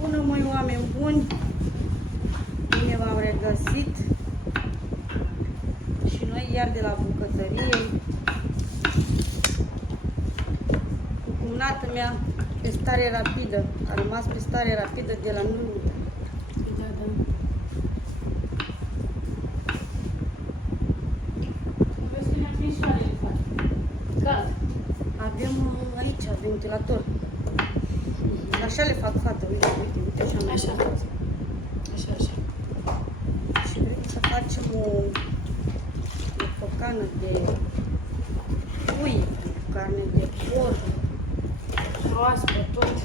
Bună, măi, oameni buni! Bine v-am regăsit și noi iar de la bucătărie cu cumnată mea pe stare rapidă. A rămas pe stare rapidă de la nuntă. Da, da. Vezi că ne-a prins soarele, frate. Cald. Avem aici ventilator. Așa le fac, fată, uite, uite, uite, așa. Așa. Așa, așa. Și vrem să facem o focană de pui, carne de porc, Proaspăt tot.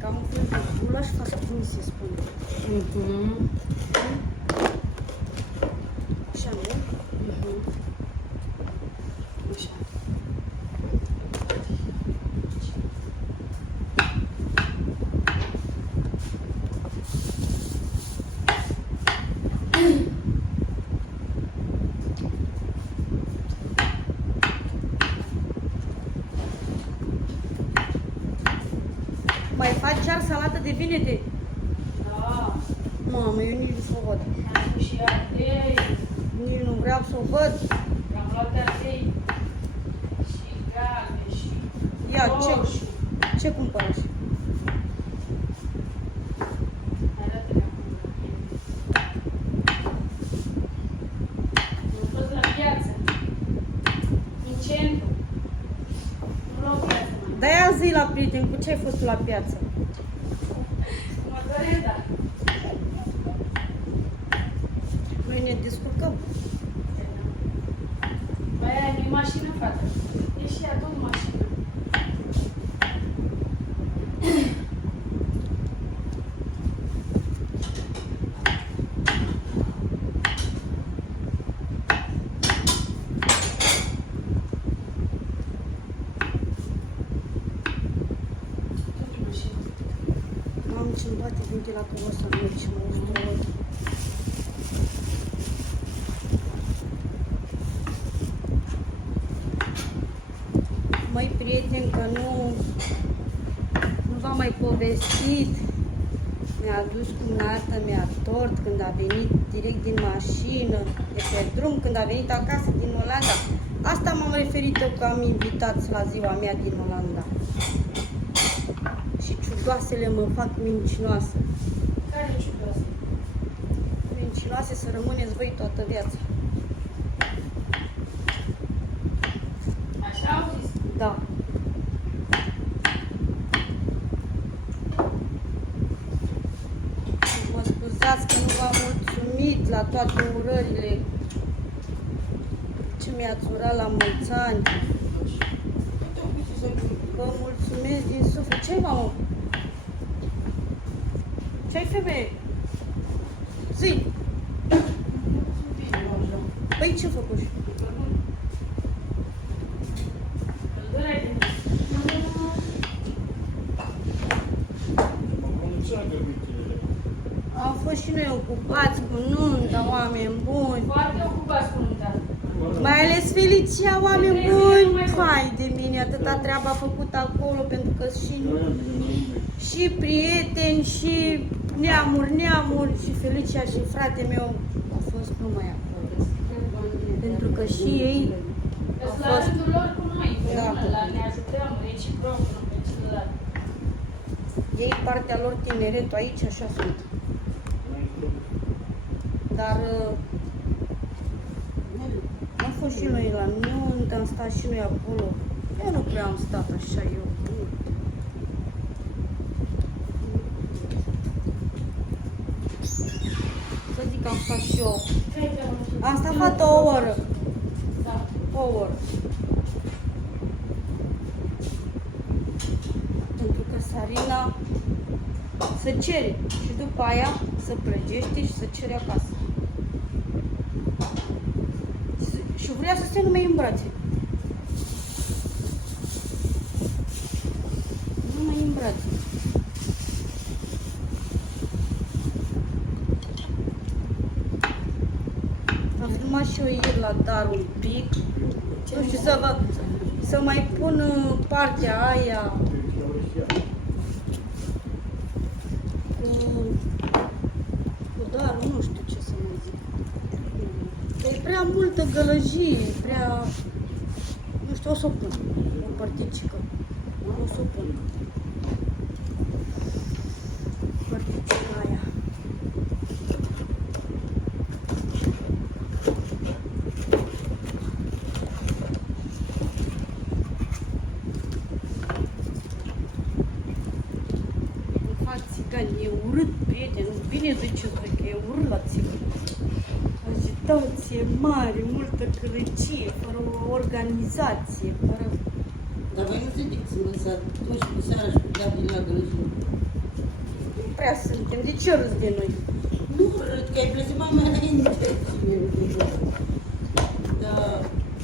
cam un fel de gulaș fără cum se spune. Așa, nu? Așa. Mai faci iar salată de vinete? Da. Mamă, eu nici nu s-o văd. Am pus și ardei. Nici nu vreau să o văd. Am luat ardei. Și galbe și Ia, roșu. ce cumpărași? Arată-mi acum. Am fost la piață. În centru. Nu la o piață, mai. De-aia zi la prieten, cu ce ai fost tu la piață? Mă doresc, da. Noi ne descurcăm. Băi, aia nu-i mașină, frate. E și ea tot mașină. Tot mașină. Mamă, ce-mi bate ventilatorul ăsta, nu ce mă ustră. Măi, prieten, că nu v-am mai povestit. Mi-a adus cumnata mea tort când a venit direct din mașină, de pe drum, când a venit acasă din Olanda. Asta m-am referit eu că am invitat la ziua mea din Olanda. Și ciudoasele mă fac mincinoasă. Care e ciudoasă? Mincinoase să rămâneți voi toată viața. Așa au zis? Da. Mă scuzați că nu v-am mulțumit la toate urările ce mi-ați urat la mulți ani. Vă mulțumesc din suflet. Ce-ai, mamă? Ce-ai, femeie? Zi! Păi ce făcuși? Am fost și noi ocupați cu nunta, oameni buni. Foarte ocupați cu nunta. Mai ales Felicia, oameni buni. Hai de mine, atâta treaba făcută acolo, pentru că și prieteni, și neamuri, și Felicia și frate meu au fost numai acolo. Pentru că și ei au La fost... rândul lor cu noi, Da. împreună, la ne ajutăm reciproc unul pe celălalt. Ei, partea lor, tineretul, aici așa sunt. Dar am fost și noi la nuntă, am stat și noi acolo. Eu nu prea am stat așa, eu. Să zic că am stat și eu. Am stat fată o oră. Da. O oră. Pentru că Sarina se cere și după aia se plăgește și se cere acasă. Și vrea să stea numai în brațe. Numai în brațe. Am filmat și eu ieri la dar un pic. Nu știu, să mai pun partea aia cu darul, nu știu ce să mai zic. Că e prea multă gălăgie, prea... Nu știu, o să o pun, o părticică. O să o pun. Părticica aia. E urât, prieten, bine ziceți voi că e urât la țigări. Agitație mare, multă călăcie, fără o organizație, fără... Dar voi nu sunteți învățat, tu și cu seara și cu Gabi la gălăgie. Nu prea suntem, de ce râzi de noi? Nu râd, că ai plăsit mama înainte. Dar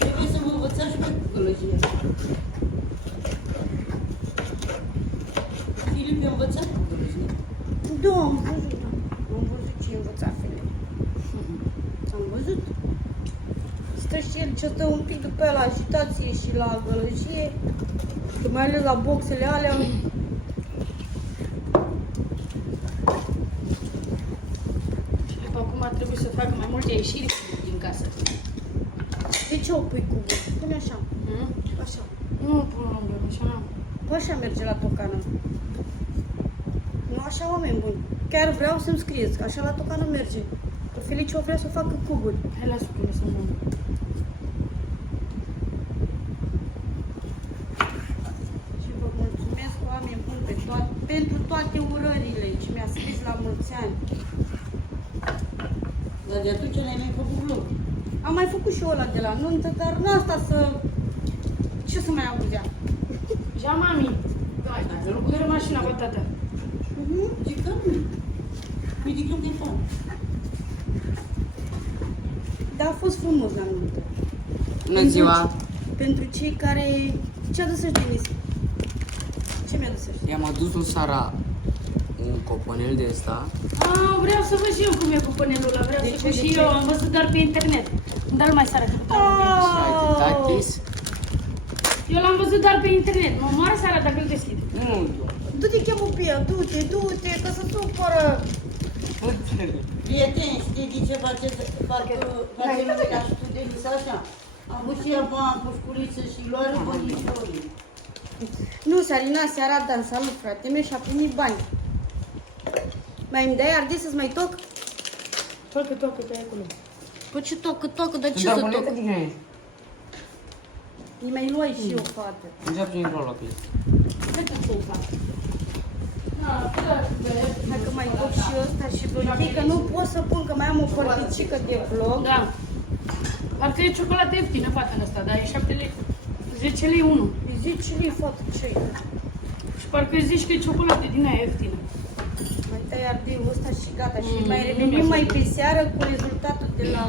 trebuie să vă învățați și pe cu gălăgie. Filip e învățat cu gălăgie. Da, am văzut, da. Am văzut ce învăța Filip. Am văzut. Stă și el ce stă un pic după aia la agitație și la gălăgie, că mai ales la boxele alea. Filip acum trebuie să facă mai multe ieșiri din casă. De ce o pui cu bun? Pune așa. Așa. Nu pun lângă, așa. Păi așa merge la tocană. Nu așa, oameni buni. Chiar vreau să-mi scrieți, că așa la tocană merge. Că Felice o vrea să facă cuburi. Hai, lasă că să mă... Și vă mulțumesc, oameni buni, pentru toate urările ce mi-a scris la mulți ani. Dar de atunci n-ai mai făcut vlog. Am mai făcut și eu ăla de la nuntă, dar nu asta să... Ce să mai auzea? Ja, mami. Dacă nu Dă mașina pe tata. zic că nu. Ridic eu de fan. Dar a fost frumos la nuntă. Bună ziua! Pentru cei care... Ce a adus Denis? Ce mi-a adus? I-am adus lui Sara un coponel de ăsta. Vreau să văd și eu cum e cu pânelul ăla. Vreau să văd și eu. Am văzut doar pe internet. Dar mai Sara că Și ai de Takis. eu l-am văzut doar pe internet. Mă moară Sara dacă îl deschid. Nu, Du-te, chemă pe ea, du-te, că se supără. Prieteni, știi de ce parcă facem noi ca studenți așa? Am avut și ea bani, pușculiță și luare bănișorii. Nu, Sarina seara a dansat lui frate meu și a primit bani. Mai îmi dai ardei să-ți mai toc? Tocă, pe acolo. Păi ce tocă, dar ce să toc? Îi mai luai și eu, fată. Deja prin rol la piele. Hai că mai toc și ăsta și că nu pot să pun, că mai am o părticică de vlog. Da. Parcă e ciocolată ieftină, fata asta, dar e 7 lei. 10 lei 1. Îi zici lui, fată, ce-i? Și parcă zici că e ciocolată din aia ieftină. Mai tai ardeiul ăsta și gata. Și mai revenim mai pe seară cu rezultatul de la...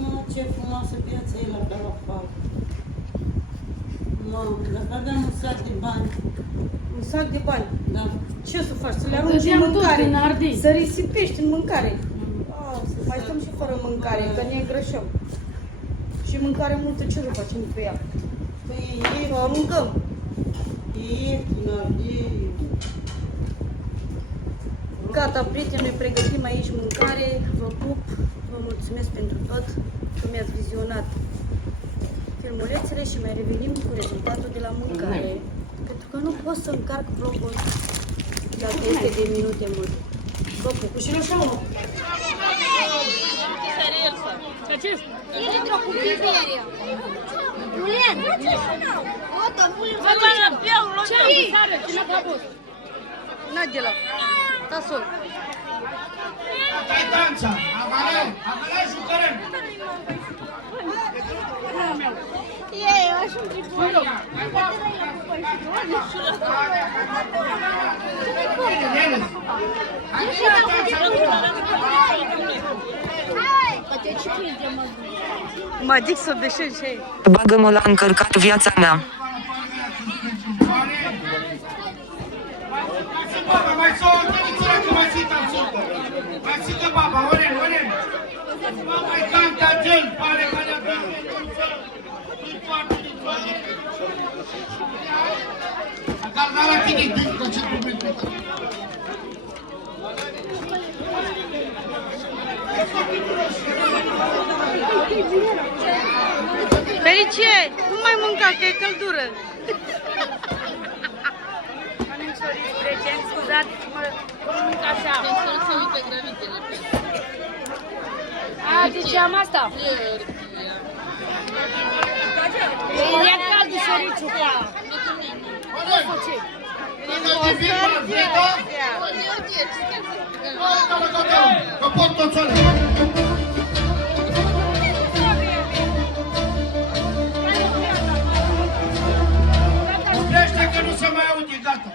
Mă, ce frumoasă viața e la Calafat. Mă, dacă aveam un sac de bani, Un sac de bani. da. Ce să faci? Să le arunci în Dădeam tot mâncare? în ardei. Să risipești în mâncare? Să mai stăm și fără mâncare, că ne îngrășăm. Și mâncare multă, ce să facem pe ea? Păi Să o aruncăm. e ieftin ardei. Gata, prieteni, noi pregătim aici mâncare. Vă pup, vă mulțumesc pentru tot că mi-ați vizionat filmulețele și mai revenim cu rezultatul de la mâncare. Pentru că nu pot să încarc vlogul dacă este de minute multe. Vă pup. Și așa unul. Dentro cu Iberia. Julian. Otă, Nadela, tasol. Dai danța! Amaleu, jucărăm! Ei, eu așa un tribun. Mă dic să beșesc și ei. Bagă-mă la încărcat viața mea. Baba, mai să o întâlniți că mai țită în țută! Mai țită baba, oren! Mai canta gel, pare că ne-a Chine, dă ce trebuie. Felicie, nu mai mânca, că e căldură. Mănânc șorici recent, scuzați, mănânc așa. A, deci am asta. E cald șoriciul cu aia. Că pot toți ăla. Oprește că nu se mai aude, gata.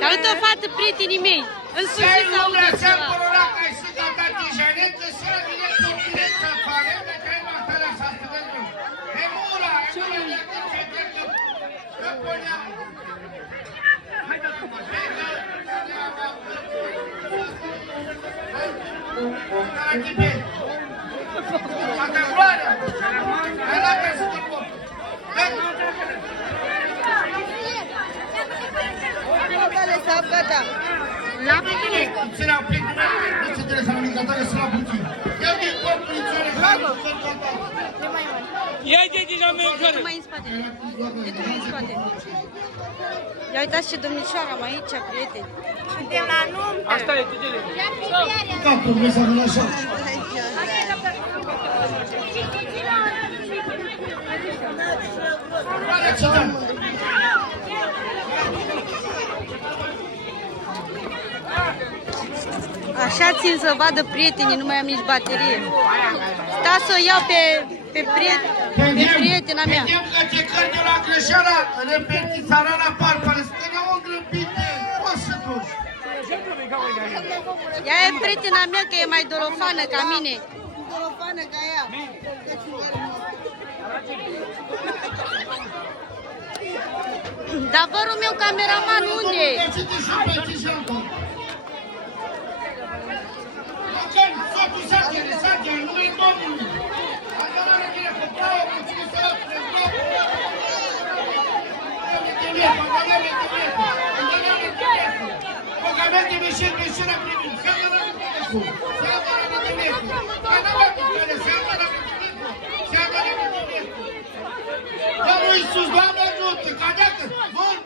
Salută o fată, prietenii mei. În sfârșit s-au auzit ceva. Tu mai în spate. E tu mai în spate. Ia uitați ce domnișoară am aici, prieteni. Suntem la nuntă. Asta e, tăgele. Gata, vrei să nu așa. Așa țin să vadă prietenii, nu mai am nici baterie. Sta să o iau pe prietena mea. Vedem că te cări de la greșeala, repeti țarana parpare, că ne-au îngrăpit de poți să duci. Ea e prietena mea, că e mai dorofană ca mine. Dorofană ca ea. Dar vărul meu, cameraman, unde e? Domnul Iisus, Doamne ajută, cadeacă, vor